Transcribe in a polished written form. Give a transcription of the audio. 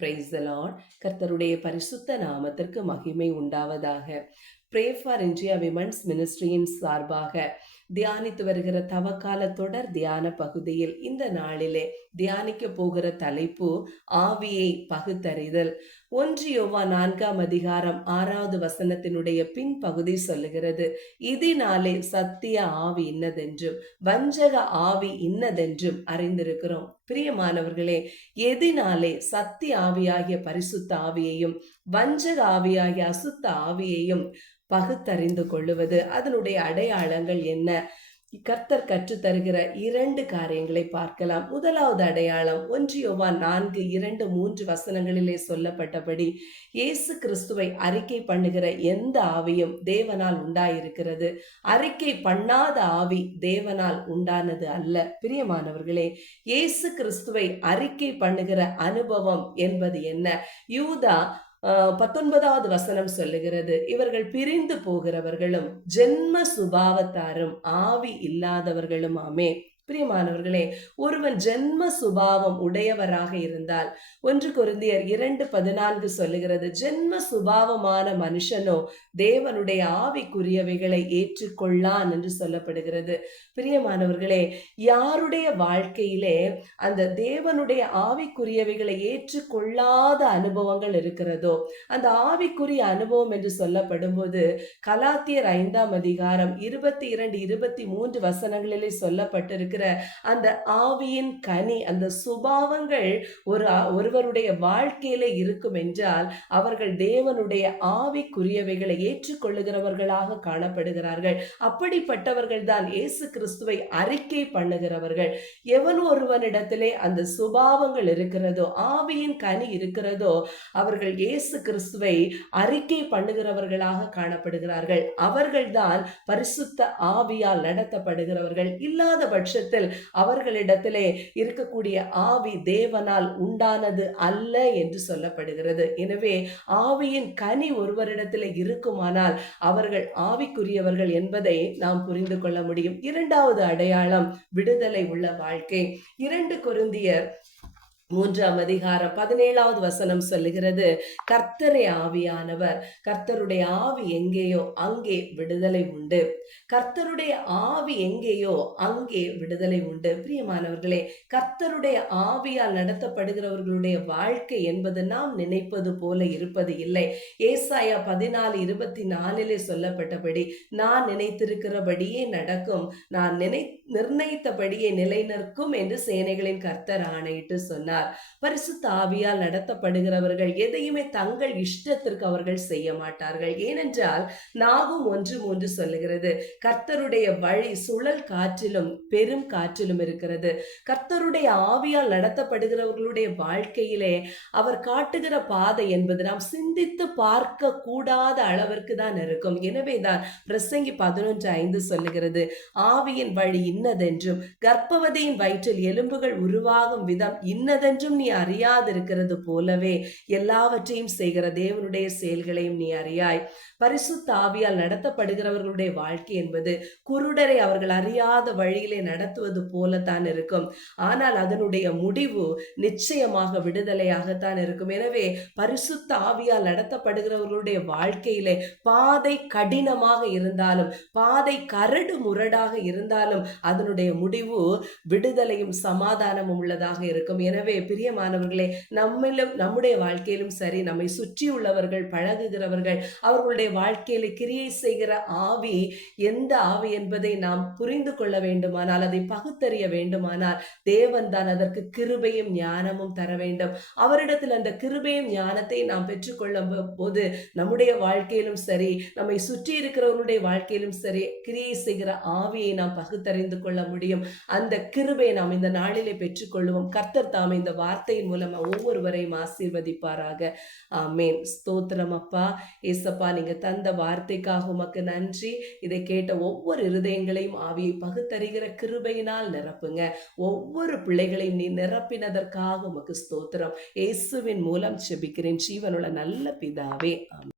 Praise the Lord. கர்த்தருடைய பரிசுத்த நாமத்திற்கு மகிமை உண்டாவதாக. ப்ரே ஃபார் இந்தியா விமன்ஸ் மினிஸ்ட்ரியின் சார்பாக தியானித்து வருகிற தவக்கால தொடர் தியான பகுதியில் இந்த நாளிலே தியானிக்க போகிற தலைப்பு ஆவியை பகுத்தறிதல். 1 யோவான் 4ஆம் அதிகாரம் 6வது வசனத்தினுடைய பின்பகுதி சொல்லுகிறது, இதனாலே சத்திய ஆவி இன்னதென்றும் வஞ்சக ஆவி இன்னதென்றும் அறிந்திருக்கிறோம். பிரியமானவர்களே, எதினாலே சத்திய ஆவியாகிய பரிசுத்த ஆவியையும் வஞ்சக ஆவியாகிய அசுத்த ஆவியையும் பகுத்தறிந்து கொள்ளுவது, அதனுடைய அடையாளங்கள் என்ன? கர்த்தர் கற்றுத் தருகிற 2 காரியங்களை பார்க்கலாம். முதலாவது அடையாளம் 1 யோவான் 4:2-3 வசனங்களிலே சொல்லப்பட்டபடி, இயேசு கிறிஸ்துவை அறிக்கை பண்ணுகிற எந்த ஆவியும் தேவனால் உண்டாயிருக்கிறது, அறிக்கை பண்ணாத ஆவி தேவனால் உண்டானது அல்ல. பிரியமானவர்களே, இயேசு கிறிஸ்துவை அறிக்கை பண்ணுகிற அனுபவம் என்பது என்ன? யூதா 19வது வசனம் சொல்லுகிறது, இவர்கள் பிரிந்து போகிறவர்களும் ஜென்ம சுபாவத்தாரும் ஆவி இல்லாதவர்களுமாமே. பிரியமானவர்களே, ஒருவன் ஜென்ம சுபாவம் உடையவராக இருந்தால் 1 கொரிந்தியர் 2:14 சொல்லுகிறது, ஜென்ம சுபாவமான மனுஷனோ தேவனுடைய ஆவிக்குரியவைகளை ஏற்றுக்கொள்ளான் என்று சொல்லப்படுகிறது. பிரியமானவர்களே, யாருடைய வாழ்க்கையிலே அந்த தேவனுடைய ஆவிக்குரியவைகளை ஏற்றுக்கொள்ளாத அனுபவங்கள் இருக்கிறதோ, அந்த ஆவிக்குரிய அனுபவம் என்று சொல்லப்படும் போது கலாத்தியர் 5ஆம் அதிகாரம் 22-23 வசனங்களிலே சொல்லப்பட்டிருக்கிற அந்த ஆவியின் கனி, அந்த சுபாவங்கள் ஒருவருடைய வாழ்க்கையில இருக்கும் என்றால் அவர்கள் தேவனுடைய ஆவிக்குரியவைகளை ஏற்றுக்கொள்ளுகிறவர்களாக காணப்படுகிறார்கள். அப்படிப்பட்டவர்கள் தான் இயேசு கிறிஸ்துவை அறிக்கை பண்ணுகிறவர்கள். எவன் ஒருவனிடத்திலே அந்த சுபாவங்கள் இருக்கிறதோ, ஆவியின் கனி இருக்கிறதோ, அவர்கள் இயேசு கிறிஸ்துவை அறிக்கை பண்ணுகிறவர்களாக காணப்படுகிறார்கள். அவர்கள்தான் பரிசுத்த ஆவியால் நடத்தப்படுகிறவர்கள். இல்லாத பட்சத்தில் அவர்களிடத்திலே இருக்கக்கூடிய ஆவி தேவனால் உண்டானது அல்ல என்று சொல்லப்படுகிறது. எனவே ஆவியின் கனி ஒருவரிடத்திலே இருக்குமானால் அவர்கள் ஆவிக்குரியவர்கள் என்பதை நாம் புரிந்து கொள்ள முடியும். 2வது அடையாளம் விடுதலை உள்ள வாழ்க்கை. 2 கொரிந்தியர் 3ஆம் அதிகாரம் 17வது வசனம் சொல்லுகிறது, கர்த்தரே ஆவியானவர், கர்த்தருடைய ஆவி எங்கேயோ அங்கே விடுதலை உண்டு. கர்த்தருடைய ஆவி எங்கேயோ அங்கே விடுதலை உண்டு. பிரியமானவர்களே, கர்த்தருடைய ஆவியால் நடத்தப்படுகிறவர்களுடைய வாழ்க்கை என்பது நாம் நினைப்பது போல இருப்பது இல்லை. ஏசாயா 14:24 சொல்லப்பட்டபடி, நான் நினைத்திருக்கிறபடியே நடக்கும், நான் நிர்ணயித்தபடியே நிலைநிற்கும் என்று சேனைகளின் கர்த்தர் ஆணையிட்டு சொன்னார். பரிசுத்த ஆவியால் நடத்தப்படுகிறவர்கள் எதையுமே தங்கள் இஷ்டத்திற்கு அவர்கள் செய்ய மாட்டார்கள். ஏனென்றால் நாகும் 1:3 சொல்லுகிறது, கர்த்தருடைய வழி சுழல் காற்றிலும் பெரும் காற்றிலும் இருக்கிறது. கர்த்தருடைய ஆவியால் நடத்தப்படுகிறவர்களுடைய வாழ்க்கையிலே அவர் காட்டுகிற பாதை என்பது நாம் சிந்தித்து பார்க்க கூடாத அளவிற்கு தான் இருக்கும். எனவேதான் பிரசங்கி 11:5 சொல்லுகிறது, ஆவியின் வழி இன்னதென்றும் கர்ப்பவதியின் வயிற்றில் எலும்புகள் உருவாகும் விதம் இன்னதென்றும் நீ அறியாதிருக்கிறது போலவே எல்லாவற்றையும் செய்கிற தேவனுடைய செயல்களையும் நீ அறியாய். பரிசுத்த ஆவியால் நடத்தப்படுகிறவர்களுடைய வாழ்க்கை என்பது குருடரை அவர்கள் அறியாத வழியிலே நடத்துவது போலத்தான் இருக்கும். ஆனால் அதனுடைய முடிவு நிச்சயமாக விடுதலையாகத்தான் இருக்கும். எனவே பரிசுத்த ஆவியால் நடத்தப்படுகிறவர்களுடைய வாழ்க்கையிலே பாதை கடினமாக இருந்தாலும், பாதை கரடு முரடாக இருந்தாலும் அதனுடைய முடிவு விடுதலையும் சமாதானமும் உள்ளதாக இருக்கும். எனவே பிரியமானவர்களே, நம்முடைய வாழ்க்கையிலும் சரி, நம்மை சுற்றி உள்ளவர்கள் பழகுகிறவர்கள் அவர்களுடைய வாழ்க்கையில கிரியை செய்கிற ஆவி எந்த ஆவி என்பதை நாம் புரிந்து கொள்ள வேண்டுமானால், அதை பகுத்தறிய வேண்டுமானால் தேவன் தான் அதற்கு கிருபையும் ஞானமும் தர வேண்டும். அவரிடத்தில் அந்த கிருபையும் ஞானத்தை நாம் பெற்றுக்கொள்ளும் போது நம்முடைய வாழ்க்கையிலும் சரி, நம்மை சுற்றி இருக்கிறவர்களுடைய வாழ்க்கையிலும் சரி, கிரியை செய்கிற ஆவியை நாம் பகுத்தறிந்து கொள்ள முடியும். அந்த கிருபையை நாம் இந்த நாளிலே பெற்றுக்கொள்வோம். கர்த்தர் தாம் இந்த வார்த்தையின் மூலம் ஒவ்வொருவரையும் ஆசீர்வதிப்பாராக. ஆமேன். ஸ்தோத்திரம் அப்பா. ஏசப்பா, நீங்க தந்த வார்த்தைக்காக உமக்கு நன்றி. இதை கேட்ட ஒவ்வொரு இருதயங்களையும் ஆவியை பகுத்தறிகிற கிருபையினால் நிரப்புங்க. ஒவ்வொரு பிள்ளைகளையும் நீ நிரப்பினதற்காக உமக்கு ஸ்தோத்திரம். இயேசுவின் மூலம் ஜெபிக்கிறேன் ஜீவனுள்ள நல்ல பிதாவே. ஆமென்.